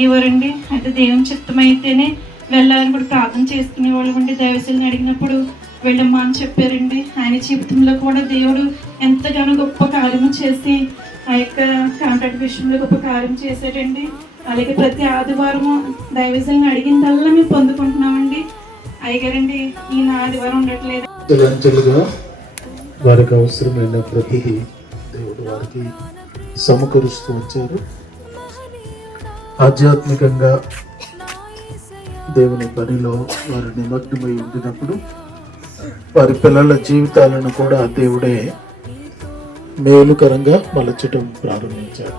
అడిగేవారండి. అయితే దేవుని చిత్తం అయితేనే వెళ్ళాలని కూడా ప్రార్థన చేసుకునేవాళ్ళు అండి. దైవశైలిని అడిగినప్పుడు వెళ్ళమ్మా అని చెప్పారండి. ఆయన జీవితంలో కూడా దేవుడు ఎంతగానో గొప్ప కార్యము చేసి ఆ యొక్క కాంట్రాక్ట్ విషయంలో గొప్ప కార్యం చేశాడండి. అలాగే ప్రతి ఆదివారము దైవశైలిని అడిగిందల్లా మేము పొందుకుంటున్నామండి. అయ్యగారండి ఈయన ఆదివారం ఉండట్లేదు. వారికి అవసరమైన ప్రతిదీ దేవుడు వారికి సమకూరుస్తూ వచ్చారు. ఆధ్యాత్మికంగా దేవుని పనిలో వారు నిమగ్నమై ఉండినప్పుడు వారి పిల్లల జీవితాలను కూడా దేవుడే మేలుకరంగా మలచటం ప్రారంభించారు.